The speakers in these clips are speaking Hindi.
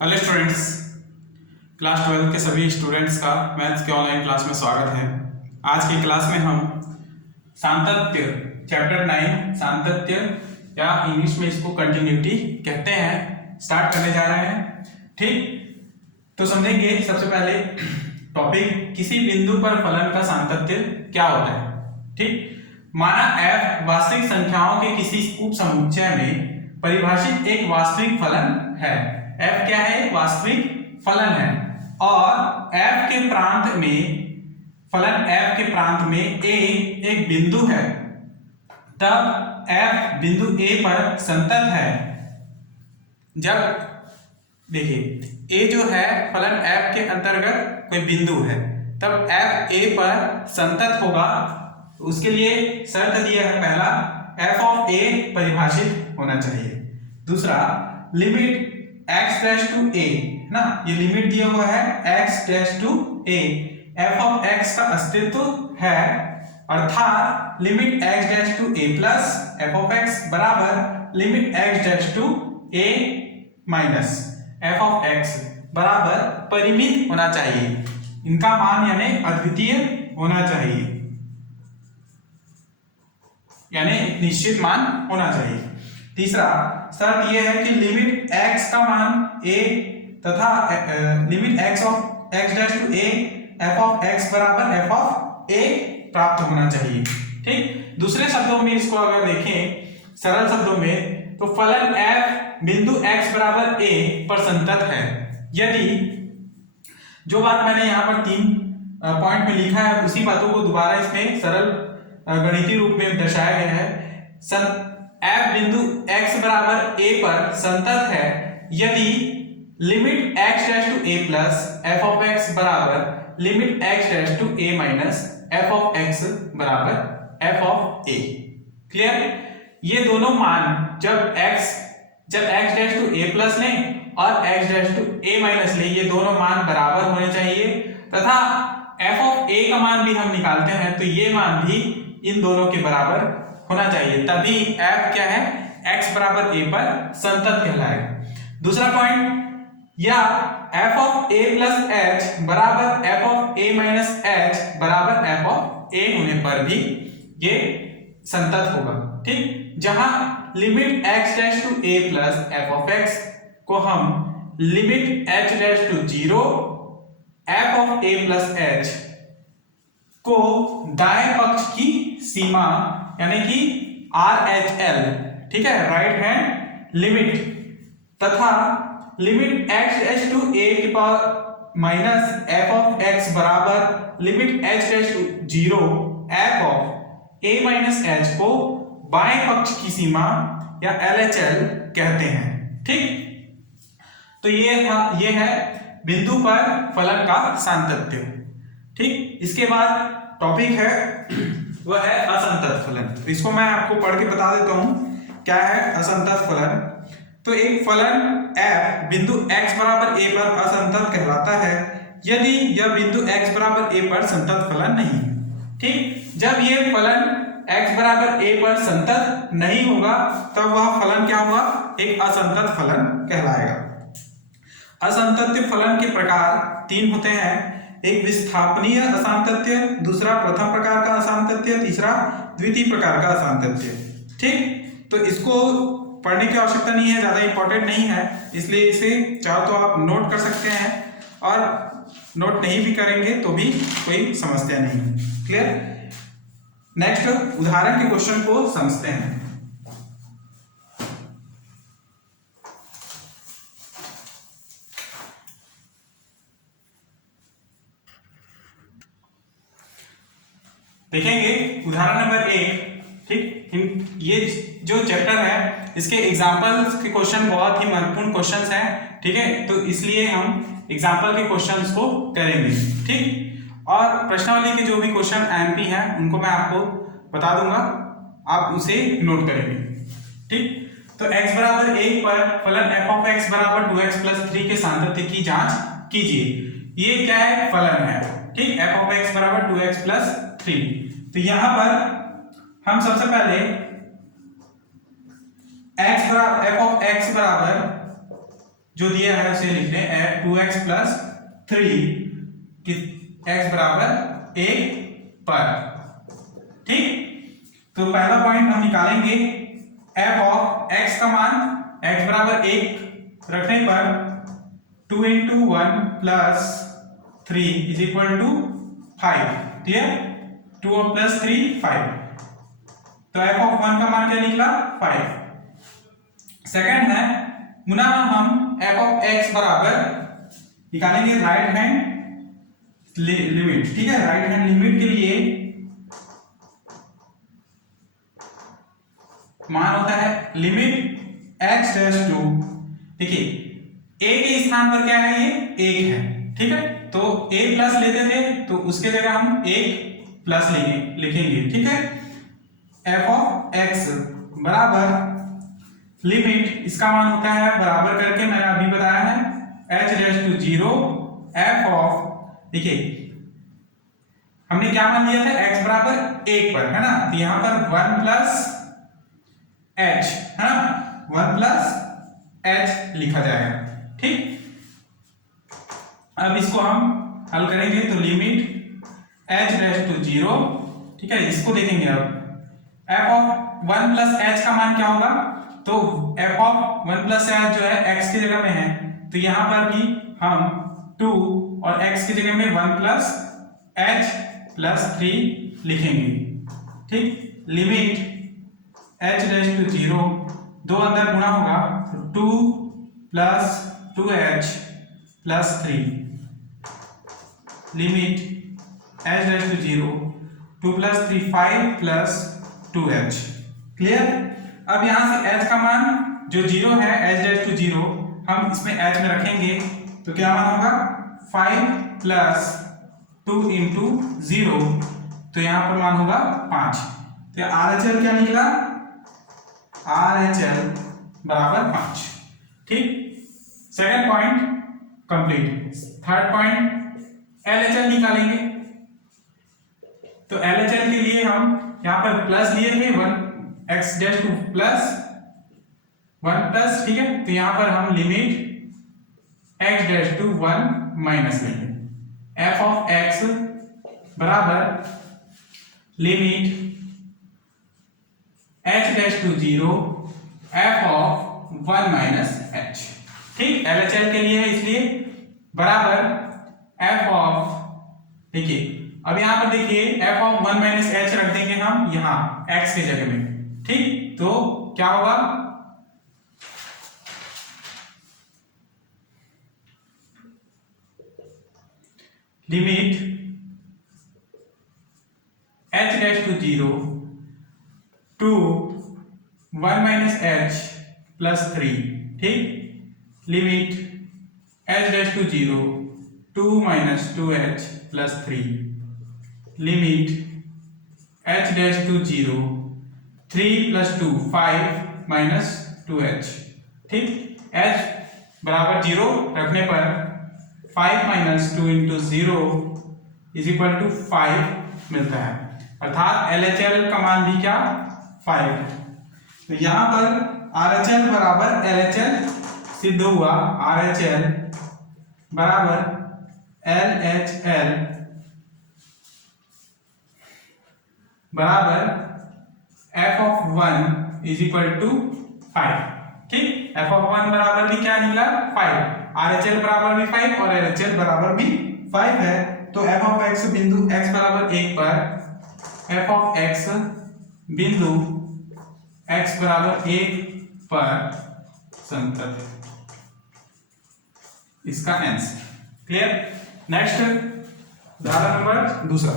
हेलो स्टूडेंट्स, क्लास 12 के सभी स्टूडेंट्स का मैथ्स के ऑनलाइन क्लास में स्वागत है। आज की क्लास में हम सातत्य चैप्टर 9 सातत्य या इंग्लिश में इसको कंटिन्यूटी कहते हैं स्टार्ट करने जा रहे हैं। ठीक, तो समझेंगे सबसे पहले टॉपिक किसी बिंदु पर फलन का सातत्य क्या होता है। ठीक, माना f वास्तविक संख्याओं के किसी उप समुच्चय में परिभाषित एक वास्तविक फलन है। f क्या है? वास्तविक फलन है और f के प्रांत में फलन f के प्रांत में a एक बिंदु है, तब f बिंदु a पर संतत है। जब देखिए a जो है फलन f के अंतर्गत कोई बिंदु है, तब f a पर संतत होगा। उसके लिए शर्त दिया है, पहला f ऑफ a परिभाषित होना चाहिए, दूसरा limit x dash to a ना, ये लिमिट दिया हुआ है x dash to a, f of x का अस्तित्व है, अर्थात limit x dash to a plus f of x बराबर limit x dash to a minus f of x बराबर परिमित होना चाहिए। इनका मान यानी अद्वितीय होना चाहिए, यानी एक निश्चित मान होना चाहिए। तीसरा शर्त यह है कि लिमिट x का मान a तथा limit x of x dash to a f of x बराबर f ऑफ a प्राप्त होना चाहिए। ठीक, दूसरे शब्दों में इसको अगर देखें सरल शब्दों में, तो फलन f बिंदु x बराबर a पर संतत है यदि, जो बात मैंने यहाँ पर 3 पॉइंट में लिखा है उसी बातों को दोबारा इसमें सरल गणितीय रूप में दर्शाया गया है। f बिंदु x बराबर a पर संतत है यदि limit x dash to a plus f of x बराबर limit x dash to a minus f of x बराबर f ऑफ a। क्लियर? ये दोनों मान जब x dash to a plus लें और x dash to a minus लें, ये दोनों मान बराबर होने चाहिए, तथा f ऑफ a का मान भी हम निकालते हैं तो ये मान भी इन दोनों के बराबर होना चाहिए, तभी f क्या है? x बराबर a पर संतत कहलाएगा। दूसरा पॉइंट, या f of a plus h बराबर f of a minus h बराबर f ऑफ a होने पर भी ये संतत होगा। ठीक, जहां limit x dash to a plus f of x को हम limit h dash to 0 f of a plus h को दाएं पक्ष की सीमा यानी कि RHL, ठीक है, राइट हैंड लिमिट, तथा limit x dash to a के power minus f of x बराबर limit h dash to 0 f of a minus h को बाएं पक्ष की सीमा या LHL कहते हैं। ठीक, तो ये है बिंदु पर फलन का सातत्य। ठीक, इसके बाद टॉपिक है वह है असंतत फलन। तो इसको मैं आपको पढ़ के बता देता हूं क्या है असंतत फलन। तो एक फलन f बिंदु x बराबर a पर असंतत कहलाता है यदि यह बिंदु x बराबर a पर संतत फलन नहीं। ठीक, जब ये फलन x बराबर a पर संतत नहीं होगा तब वह फलन क्या हुआ? एक असंतत फलन कहलाएगा। असंतत फलन के प्रकार 3 होते हैं, एक विस्थापनीय असांतत्य, दूसरा प्रथम प्रकार का असांतत्य, तीसरा द्वितीय प्रकार का असांतत्य। ठीक, तो इसको पढ़ने की आवश्यकता नहीं है, ज्यादा इंपॉर्टेंट नहीं है, इसलिए इसे चाहो तो आप नोट कर सकते हैं और नोट नहीं भी करेंगे तो भी कोई समस्या नहीं। क्लियर? नेक्स्ट उदाहरण के क्वेश्चन को समझते हैं। देखेंगे उदाहरण नंबर 1। ठीक, ये जो चैप्टर है इसके एग्जाम्पल्स के क्वेश्चन बहुत ही महत्वपूर्ण क्वेश्चंस हैं। ठीक है, तो इसलिए हम एग्जाम्पल के क्वेश्चंस को करेंगे। ठीक, और प्रश्नावली के जो भी क्वेश्चन एमपी हैं उनको मैं आपको बता दूंगा, आप उसे नोट करेंगे। ठीक, तो x बराबर 1 पर फलन f ऑफ x बराबर 2x प्लस 3 के सातत्य की जांच कीजिए। ये क्या है? फलन है। ठीक, f ऑफ x बराबर 2x प्लस 3। तो यहां पर हम सबसे पहले f ऑफ x बराबर जो दिया है उसे लिख लें 2x प्लस 3 कि x बराबर 1 पर। ठीक, तो पहला पॉइंट हम निकालेंगे f ऑफ x का मान x बराबर 1 रखने पर 2 into 1 plus 3 is equal to 5। Clear, 2 और प्लस 3 5, तो f ऑफ 1 का मान क्या निकला 5। सेकंड है पुनः हम f ऑफ x बराबर निकालेंगे राइट हैंड लिमिट। ठीक है, राइट हैंड लिमिट के लिए मान होता है लिमिट x डैश टू, देखिए a के स्थान पर क्या है, ये 1 है। ठीक है, तो a प्लस लेते थे तो उसके जगह हम 1 प्लस लिखेंगे। ठीक है, f ऑफ x बराबर लिमिट, इसका मान होता है बराबर करके मैंने अभी बताया है h dash to 0 f of, देखिए हमने क्या मान लिया था x बराबर 1 पर, है ना, तो यहां पर 1 प्लस h, है ना, 1 प्लस h लिखा जाएगा। ठीक, अब इसको हम हल करेंगे तो लिमिट h डैश टू 0, ठीक है, इसको देखेंगे अब f ऑफ 1 प्लस h का मान क्या होगा, तो f ऑफ 1 प्लस h जो है x की जगह में है, तो यहां पर भी हम 2 और x की जगह में 1 प्लस h प्लस 3 लिखेंगे। ठीक, लिमिट h डैश टू 0, दो अंदर गुणा होगा तो 2 plus 2h plus 3, limit h dash to 0, 2 plus 3 5 plus 2h। Clear, अब यहां से h का मान जो 0 है, h डैश टू 0 हम इसमें h में रखेंगे तो क्या मान होगा 5 प्लस 2 इंटू 0, तो यहां पर मान होगा 5। तो RHL क्या निकला, RHL बराबर 5। ठीक, second point complete. Third point LHL निकालेंगे, तो LHL के लिए हम यहां पर प्लस लिए थे 1 x dash to plus 1 plus, ठीक है, तो यहां पर हम limit x dash to 1 minus लेंगे, f ऑफ x बराबर limit h dash to 0 f of 1 minus h। ठीक, LHL के लिए है इसलिए बराबर f ऑफ, देखिए अब यहां पर देखिए f ऑफ 1 माइनस h रख देंगे हम यहां x की जगह में। ठीक, तो क्या होगा, limit h dash to 0 to 1 minus h plus 3। ठीक, limit h dash to 0 2 minus 2h plus 3, limit h dash to 0 3 plus 2 5 minus 2h। ठीक, h बराबर 0 रखने पर 5 माइनस 2 इंटू 0 इज इक्वल टू 5 मिलता है, अर्थात LHL का मान भी क्या 5। तो यहां पर RHL बराबर LHL सिद्ध हुआ, RHL बराबर LHL बराबर f of 1 is equal to 5। ठीक, f ऑफ 1 बराबर भी क्या निकला 5, RHL बराबर भी 5 और LHL बराबर भी 5 है, तो f ऑफ x बिंदु x बराबर 1 पर f ऑफ x बिंदु x बराबर 1 पर संतत है, इसका आंसर। क्लियर, नेक्स्ट उदाहरण नंबर दूसरा।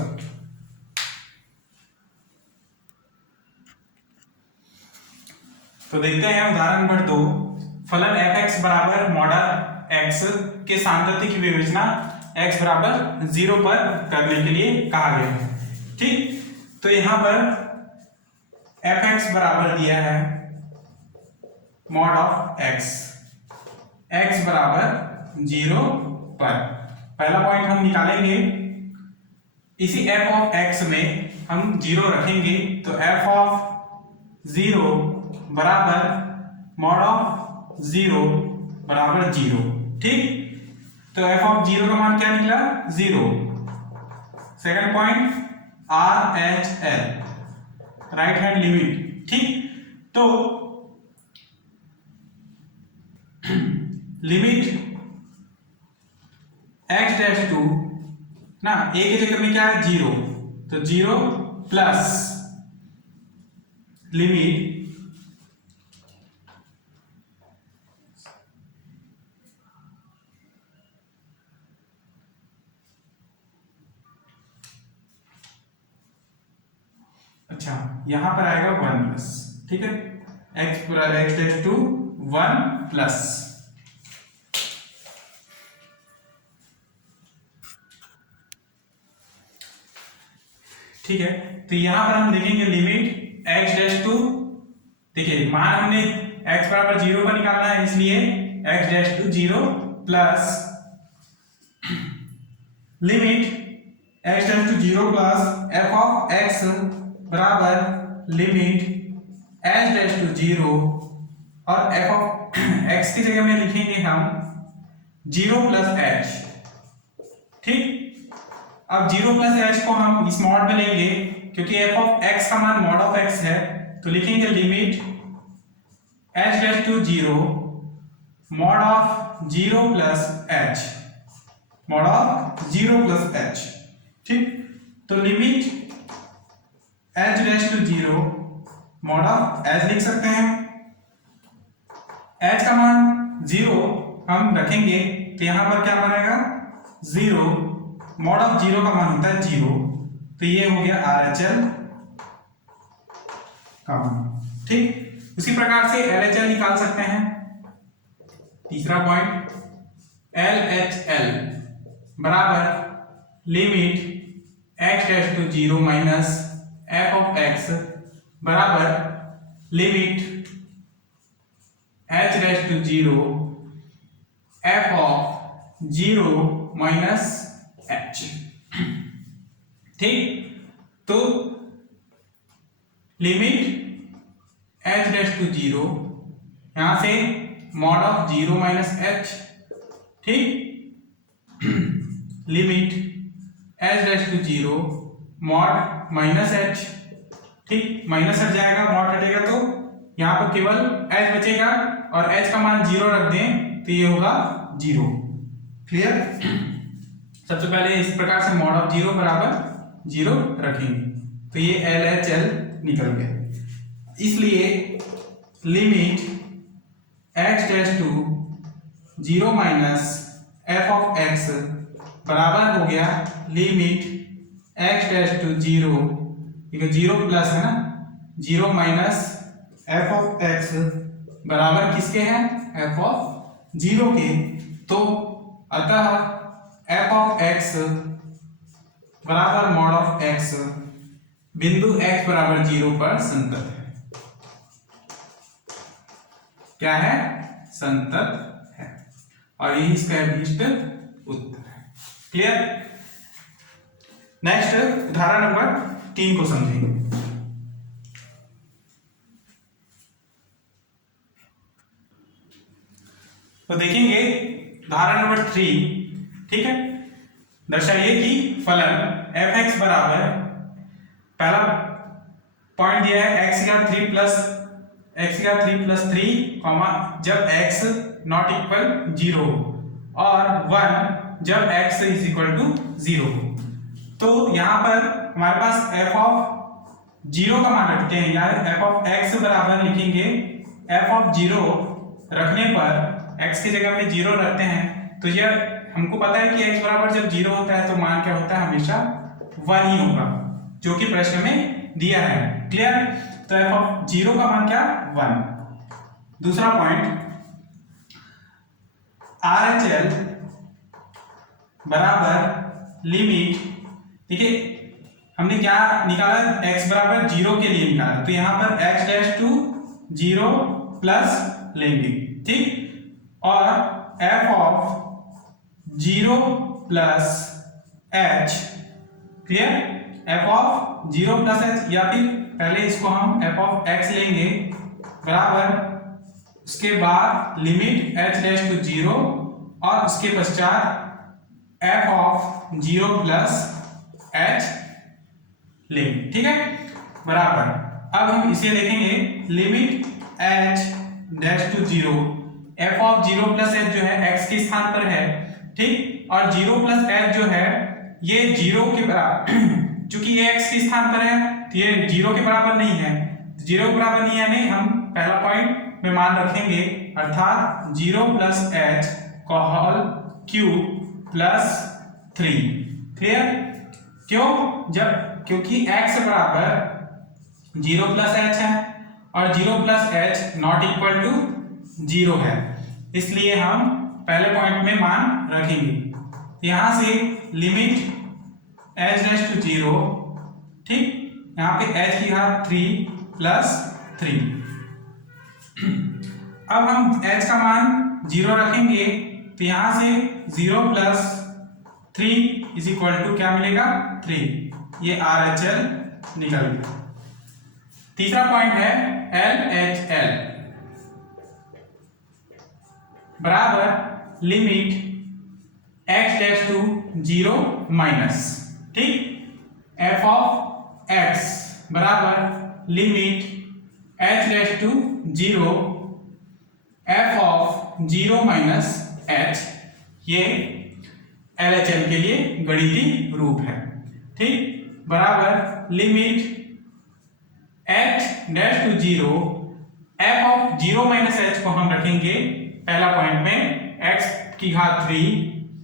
तो देखते हैं उदाहरण नंबर 2, फलन f(x) बराबर मॉडल x के सांतत्य की विवेचना x बराबर 0 पर करने के लिए कहा गया है। ठीक, तो यहां पर f(x) बराबर दिया है मॉड ऑफ x, x बराबर 0 पर। पहला पॉइंट हम निकालेंगे, इसी f ऑफ x में हम 0 रखेंगे, तो f ऑफ 0 बराबर मॉड ऑफ 0 बराबर 0। ठीक, तो एफ ऑफ 0 का मान क्या निकला? 0। Second point RHL, right hand limit. ठीक, तो लिमिट x डैश टू ना a की जगह में क्या है? 0, तो 0 प्लस लिमिट अच्छा यहां पर आएगा 1 प्लस। ठीक है, x डैश टू 1 प्लस। ठीक है, तो यहां पर हम देखेंगे लिमिट x डैश टू, देखिए मान हमने x बराबर 0 पर निकालना है, इसलिए x dash to 0 plus limit x dash to 0 plus f of x बराबर लिमिट h डैश टू 0 और f ऑफ x की जगह में लिखेंगे हम 0 प्लस h। ठीक, अब 0 प्लस h को हम इस मॉड में लेंगे क्योंकि f ऑफ x का मान मॉड ऑफ x है, तो लिखेंगे limit h dash to 0 mod of 0 plus h, mod of 0 plus h। ठीक, तो limit h dash to 0 mod of h लिख सकते हैं। h का मान 0 हम रखेंगे तो यहां पर क्या बनेगा? 0, मॉड ऑफ 0 का मान होता है 0, तो ये हो गया RHL का मान। ठीक, उसी प्रकार से LHL निकाल सकते हैं। तीसरा पॉइंट LHL बराबर limit x dash to 0 minus f of x बराबर limit h dash to 0 f of 0 minus h। ठीक, तो लिमिट h डैश टू 0 यहां से मॉड ऑफ 0 माइनस h। ठीक, limit h dash to 0 mod minus h। ठीक, माइनस हट जाएगा, मॉड हटेगा तो यहां पर केवल h बचेगा और h का मान 0 रख दें तो ये होगा 0। क्लियर? सबसे पहले इस प्रकार से मॉड ऑफ 0 बराबर 0 रखेंगे तो ये LHL निकल गया। इसलिए limit x dash to 0 minus f of x बराबर हो गया लिमिट x डैश टू 0, ये 0 प्लस है ना, 0 माइनस f ऑफ x बराबर किसके हैं? f ऑफ 0 के। तो अतः f ऑफ x बराबर मॉड ऑफ x बिंदु x बराबर 0 पर संतत है। क्या है? संतत है, और यही इसका अभीष्ट उत्तर है। क्लियर? नेक्स्ट उदाहरण नंबर 3 को समझेंगे। तो देखेंगे उदाहरण नंबर 3। ठीक है, दर्शाइए कि फलन f(x) बराबर, पहला पॉइंट दिया है x का 3 प्लस 3 जब x नॉट इक्वल 0 और 1 जब x इज इक्वल टू 0। तो यहां पर हमारे पास f ऑफ 0 का मान रखते हैं, यार f ऑफ x बराबर लिखेंगे f ऑफ 0 रखने पर x की जगह में 0 रखते हैं तो यह हमको पता है कि x बराबर जब 0 होता है तो मान क्या होता है? हमेशा 1 ही होगा, जो कि प्रश्न में दिया है। क्लियर? तो f ऑफ 0 का मान क्या? 1। दूसरा पॉइंट RHL बराबर लिमिट, देखिए हमने क्या निकाला? x बराबर 0 के लिए निकाला, तो यहां पर x डैश टू 0 प्लस लेंगे। ठीक, और f of 0 plus h। Clear? f of 0 plus h, या फिर पहले इसको हम f ऑफ x लेंगे बराबर उसके बाद लिमिट h डैश टू 0 और उसके पश्चात f of 0 plus h limit, ठीक है, बराबर। अब हम इसे देखेंगे limit h dash to 0 f of 0 plus h जो है x के स्थान पर है, ठीक, और 0 प्लस h जो है ये 0 के बराबर चूंकि ये x के स्थान पर है तो ये 0 के बराबर नहीं है, 0 के बराबर नहीं है, नहीं हम पहला पॉइंट में मान रखेंगे, अर्थात 0 प्लस h का होल क्यूब प्लस 3। क्लियर? क्यों? क्योंकि x बराबर 0 प्लस h है और 0 plus h not equal to 0 है, इसलिए हम पहले पॉइंट में मान रखेंगे। यहां से लिमिट h डैश टू 0, ठीक, यहाँ पे h की घात 3 प्लस 3। अब हम h का मान 0 रखेंगे तो यहां से 0 प्लस 3 इज इक्वल टू क्या मिलेगा? 3। ये RHL निकल गया। तीसरा पॉइंट है LHL बराबर limit x dash to 0 minus, ठीक, f ऑफ x बराबर limit h dash to 0 f of 0 minus h। ये LHL के लिए गणितीय रूप है, ठीक, बराबर limit h dash to 0 f of 0 minus h को हम रखेंगे पहला पॉइंट में x की घात 3,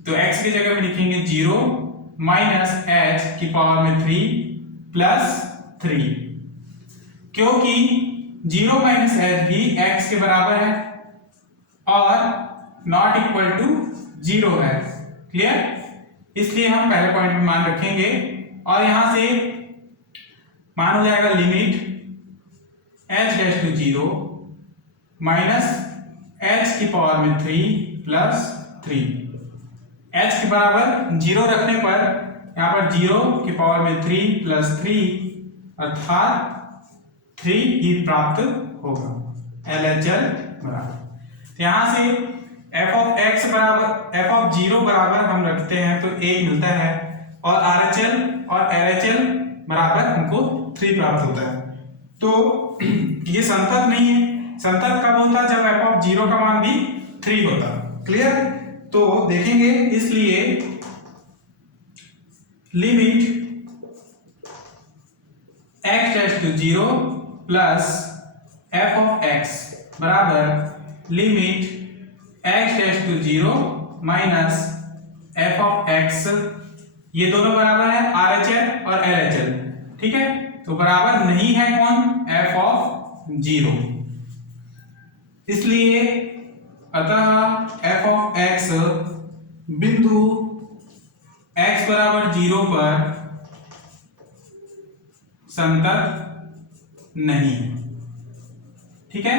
तो x की जगह में लिखेंगे 0 माइनस h की पावर में 3 प्लस 3, क्योंकि 0 माइनस h भी x के बराबर है और नॉट इक्वल टू 0 है। क्लियर? इसलिए हम पहले पॉइंट में मान रखेंगे और यहां से मान हो जाएगा limit h dash to 0 minus h की पावर में 3 प्लस 3। h के बराबर 0 रखने पर यहाँ पर 0 की पावर में 3 प्लस 3 अर्थात 3 ही प्राप्त होगा। LHL बराबर, यहाँ से f ऑफ x बराबर f ऑफ 0 बराबर हम रखते हैं तो 1 मिलता है और RHL और LHL बराबर हमको 3 प्राप्त होता है। तो ये संतत नहीं है, संतत कब होता है? जब f ऑफ 0 का मान भी 3 होता। क्लियर? तो देखेंगे, इसलिए limit x dash to 0 plus f of x बराबर limit x dash to 0 minus f of x, ये दोनों बराबर है RHL और LHL, ठीक है, तो बराबर नहीं है कौन? f of 0। इसलिए अतः f ऑफ x बिंदु x बराबर 0 पर संतत नहीं, ठीक है।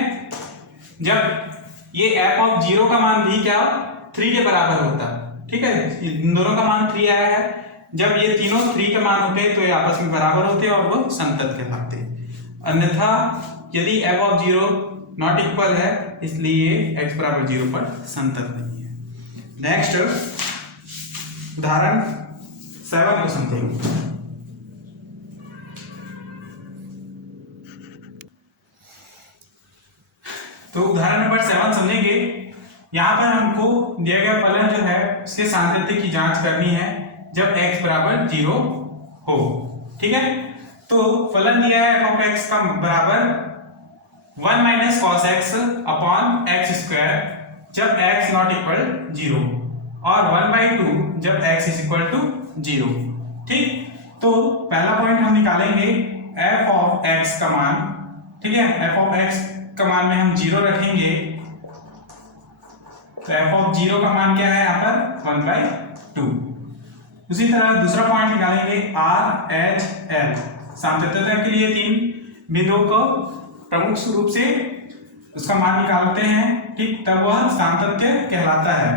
जब ये f ऑफ 0 का मान भी क्या 3 के बराबर होता, ठीक है, इन दोनों का मान 3 आया है, जब ये तीनों 3 के मान होते तो ये आपस में बराबर होते और वो संतत कहलाते। अन्यथा यदि f ऑफ 0 नॉट इक्वल है, इसलिए x बराबर 0 पर संतत नहीं है। नेक्स्ट उदाहरण 7 को समझेंगे। तो उदाहरण नंबर 7 समझेंगे। यहाँ पर हमको दिया गया फलन जो है उसके सांतत्य की जांच करनी है जब x बराबर 0 हो, ठीक है। तो फलन दिया है f ऑफ x का बराबर 1 minus cos x upon x square जब x नॉट इक्वल 0 और 1/2 जब x इज इक्वल टू 0, ठीक। तो पहला पॉइंट हम निकालेंगे f ऑफ x का मान, ठीक है, f ऑफ x का मान में हम 0 रखेंगे, तो f ऑफ 0 का मान क्या है यहाँ पर 1/2। उसी तरह दूसरा पॉइंट निकालेंगे RHL, सांतत्यता के लिए 3 बिंदुओं को प्रमुख रूप से उसका मान निकालते हैं, ठीक, तब वह सांतत्य कहलाता है।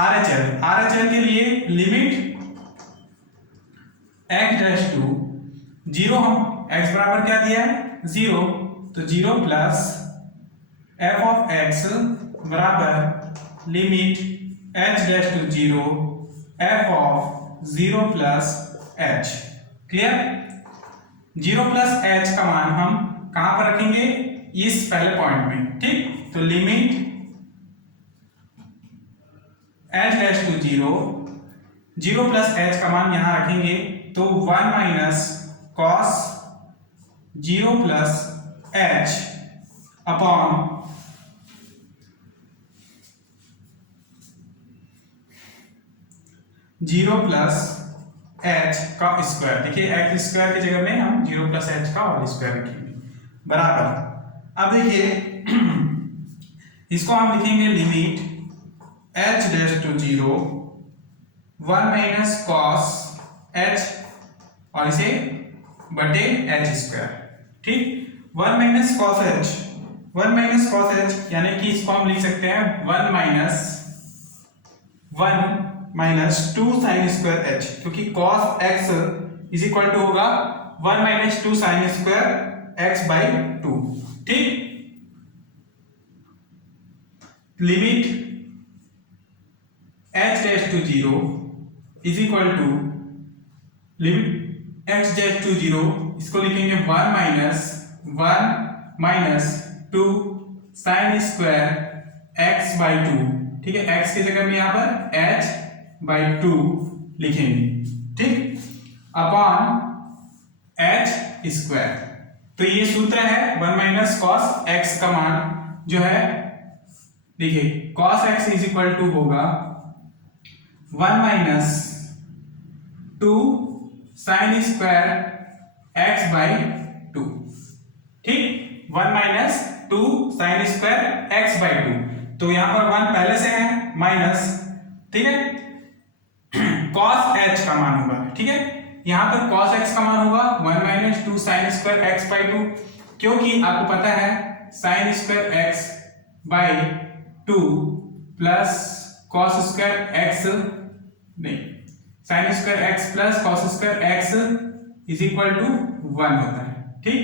RHL के लिए लिमिट x डैश टू 0, हम x बराबर क्या दिया है 0, तो 0 प्लस एफ ऑफ एक्स बराबर limit h dash to 0 f of 0 plus h. Clear? 0 plus h का मान हम कहां पर रखेंगे? इस पहले पॉइंट में। ठीक, तो limit h dash to 0 plus h का मान यहां रखेंगे, तो 1 minus cos 0 plus h upon 0 plus h का स्क्वायर। देखिए एक्स स्क्वायर की जगह में हम 0 प्लस एच का होल स्क्वायर रखेंगे बराबर। अब देखिए इसको हम लिखेंगे limit h dash to 0 1 minus cos h और इसे बटे एच स्क्वायर। ठीक, 1 माइनस कॉस एच यानी कि इसको हम लिख सकते हैं 1 माइनस 2 साइन स्क्वायर एच, क्योंकि cos x is equal to होगा 1 minus 2 sine square x by 2। ठीक, limit h dash to 0 is equal to limit x dash to 0, इसको लिखेंगे 1 minus 2 sine square x by 2। ठीक है, एक्स की जगह में यहां पर एच बाई 2 लिखेंगे। ठीक, अपॉन एच स्क्वायर। तो ये सूत्र है 1 माइनस कॉस एक्स का मान जो है, देखिए cos x is equal to होगा 1 minus 2 sine square x by 2। ठीक, 1 minus 2 sine square x by 2, तो यहां पर 1 पहले से है माइनस, ठीक है, कॉस एच का मान होगा। ठीक है, यहां पर कॉस एक्स का मान होगा 1 minus 2 sine square x by 2, क्योंकि आपको पता है sine square x by 2 plus cos square x, नहीं, sine square x plus cos square x is equal to 1 होता है। ठीक,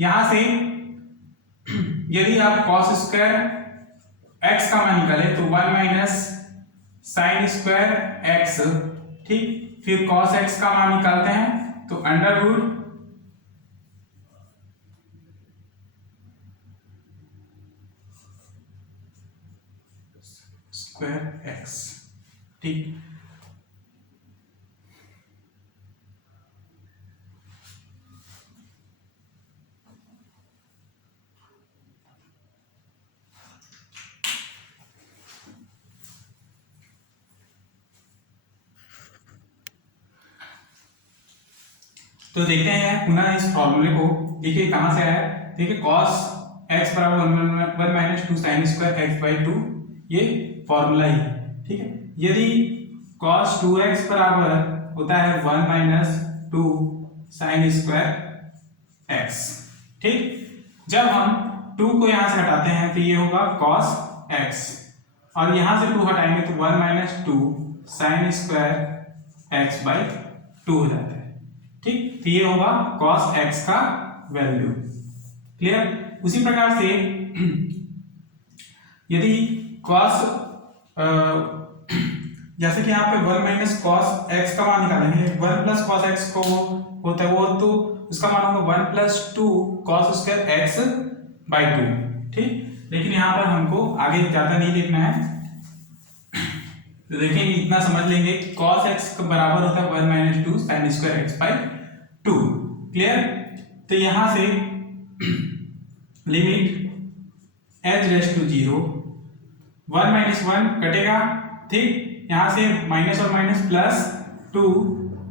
यहां से यदि आप कॉस स्क्वायर एक्स का मान निकाले तो 1 माइनस साइन स्क्वायर एक्स, ठीक, फिर कॉस एक्स का मान निकालते हैं तो अंडर रूट स्क्वायर एक्स। ठीक, तो देखते हैं पुनः इस फॉर्मूले को। देखिए कहां से आया, देखिए cos x बराबर 1 minus 2 sine square x by 2, ये फॉर्मूला ही है। ठीक है, यदि cos 2x बराबर होता है 1 माइनस 2 साइन स्क्वायर एक्स। ठीक, जब हम 2 को यहां से हटाते हैं तो ये होगा cos x, और यहां से 2 हटाएंगे तो 1 minus 2 sine square x by 2 हो जाता है। ठीक, तो ये होगा cos x का वैल्यू। क्लियर? उसी प्रकार से यदि cos जैसे कि यहाँ पे 1 माइनस कॉस एक्स का मान निकालेंगे, 1 प्लस कॉस एक्स को होता है वो, तो उसका मान होगा 1 plus 2 cos square x by 2। ठीक, लेकिन यहाँ पर हमको आगे ज्यादा नहीं देखना है, तो देखिए इतना समझ लेंगे, cos x बराबर होता है 1 minus 2 sine square x by 2। Clear? तो यहां से limit h raise to 0, 1 minus 1 कटेगा। ठीक, यहां से माइनस और minus plus 2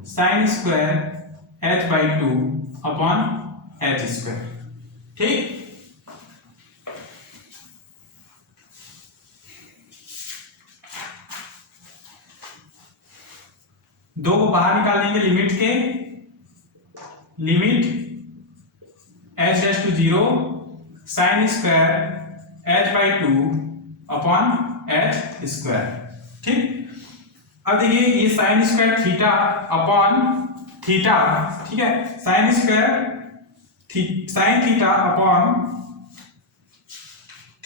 sine square h by 2 upon h square. ठीक, दो को बाहर निकालेंगे लिमिट के, limit h dash to 0 sine square h by 2 upon h square. ठीक, अब देखिए ये sine square theta upon theta, ठीक है, sine square sine theta upon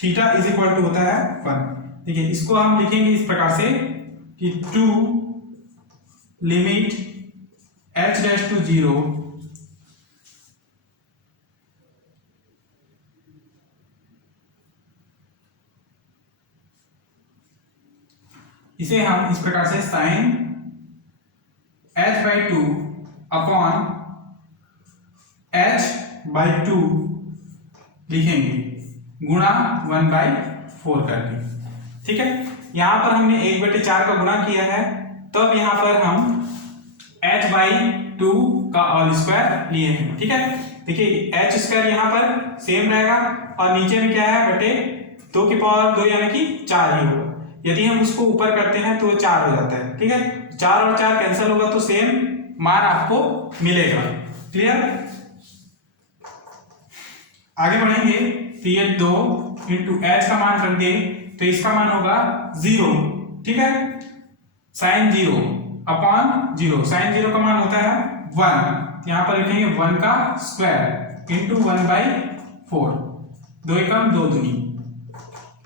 theta is equal to होता है 1। देखिए इसको हम लिखेंगे इस प्रकार से कि 2 लिमिट h डैश टू 0 इसे हम इस प्रकार से साइन h/2 अपॉन h/2 लिखेंगे गुणा 1/4 करके। ठीक है, यहां पर हमने 1/4 का गुणा किया है, तब यहां पर हम h/2 का होल स्क्वायर लिए हैं। ठीक है, देखिए h स्क्वायर यहां पर सेम रहेगा और नीचे में क्या है बटे 2 की पावर 2 यानी कि 4 ही होगा। यदि हम उसको ऊपर करते हैं तो 4 हो जाता है। ठीक है, 4 और 4 कैंसिल होगा तो सेम मान आपको मिलेगा। क्लियर, आगे बढ़ेंगे तो ये 2 इंटू एच का मान कर दे तो इसका मान होगा 0। ठीक है, साइन 0 अपॉन 0, साइन 0 का मान होता है 1, यहां पर लिखेंगे 1 का स्क्वायर इंटू 1/4, 2 एकम 2 दूनी,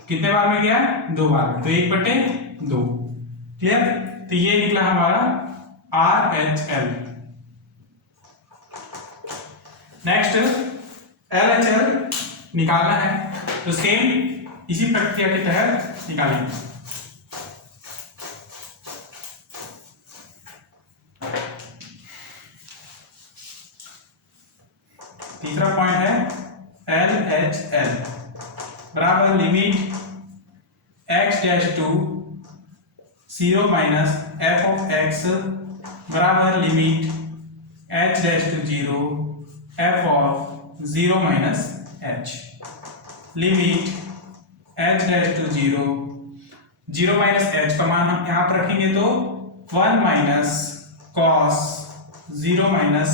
कितने बार में गया 2 बार, तो 1/2। क्लियर, तो ये निकला हमारा RHL। नेक्स्ट LHL निकालना है, तो सेम इसी प्रक्रिया के तहत निकालेंगे। तीसरा पॉइंट है LHL बराबर limit x dash to 0 minus f of x बराबर limit h dash to 0 f of 0 minus h, limit h dash to 0 minus h का मान हम यहाँ पर रखेंगे तो 1 minus cos 0 minus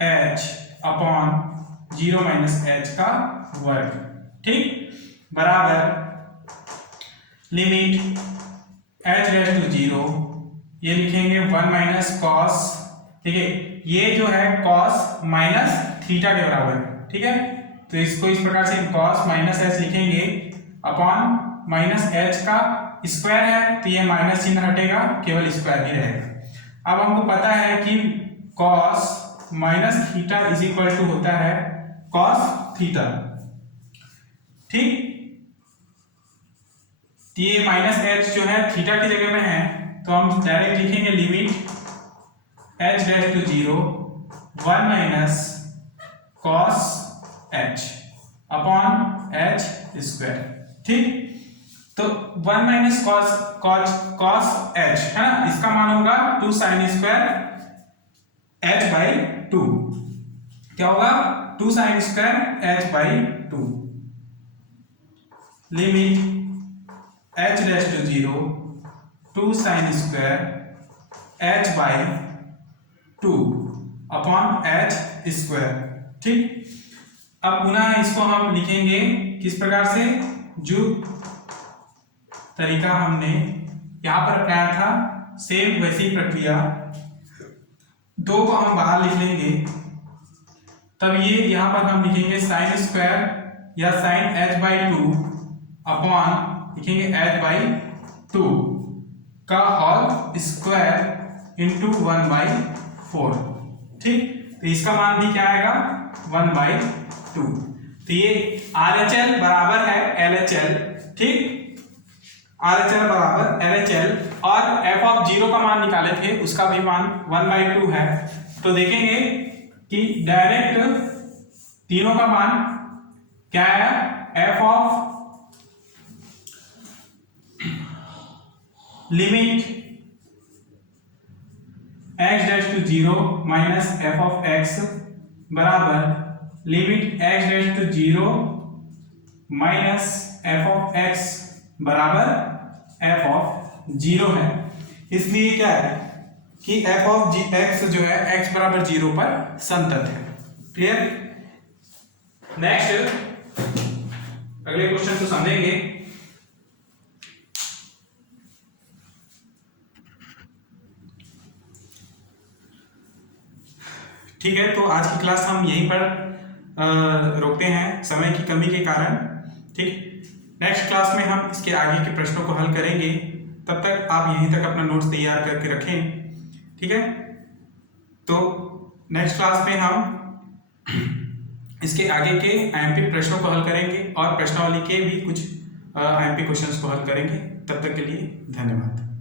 h upon 0 minus h का वर्ग। ठीक, बराबर लिमिट h डैश टू 0, ये लिखेंगे 1 माइनस कॉस, ठीक है, ये जो है कॉस माइनस थीटा के बराबर है। ठीक है, तो इसको इस प्रकार से कॉस माइनस एच लिखेंगे अपॉन माइनस एच का स्क्वायर है तो ये माइनस चिन्ह हटेगा, केवल स्क्वायर ही रहेगा। अब हमको पता है कि cos minus theta is equal to होता है कॉस थीटा। ठीक, तो ये माइनस एच जो है थीटा की जगह में है तो हम डायरेक्ट लिखेंगे limit h dash to 0 1 minus cos h upon h square. ठीक, तो 1 माइनस कॉस h है ना, इसका मान होगा 2 साइन स्क्वायर h/2। क्या होगा 2 sine square h/2, limit h dash to 0 2 sine square h/2 upon h square. ठीक, अब पुनः इसको हम लिखेंगे किस प्रकार से, जो तरीका हमने यहां पर अपनाया था सेम वैसी प्रक्रिया, 2 को हम बाहर लिख लेंगे, तब ये यहां पर हम लिखेंगे साइन स्क्वायर या साइन h/2 अपॉन लिखेंगे h/2 का होल स्क्वायर इंटू 1/4। ठीक, तो इसका मान भी क्या आएगा 1/2। तो ये RHL बराबर है LHL। ठीक, RHL बराबर LHL और f ऑफ 0 का मान निकाले थे उसका भी मान 1/2 है। तो देखेंगे कि डायरेक्ट तीनों का मान क्या है, f of limit x dash to 0 minus f of x बराबर limit x dash to 0 minus f of x बराबर f ऑफ 0 है। इसलिए क्या है कि f ऑफ x जो है x बराबर 0 पर संतत है। क्लियर, नेक्स्ट अगले क्वेश्चन को समझेंगे। ठीक है, तो आज की क्लास हम यहीं पर रोकते हैं समय की कमी के कारण। ठीक, नेक्स्ट क्लास में हम इसके आगे के प्रश्नों को हल करेंगे। तब तक आप यहीं तक अपना नोट्स तैयार करके रखें, ठीक है। तो नेक्स्ट क्लास में हम इसके आगे के आईएमपी प्रश्नों को हल करेंगे और प्रश्नावली के भी कुछ आईएमपी क्वेश्चंस को हल करेंगे। तब तक के लिए धन्यवाद।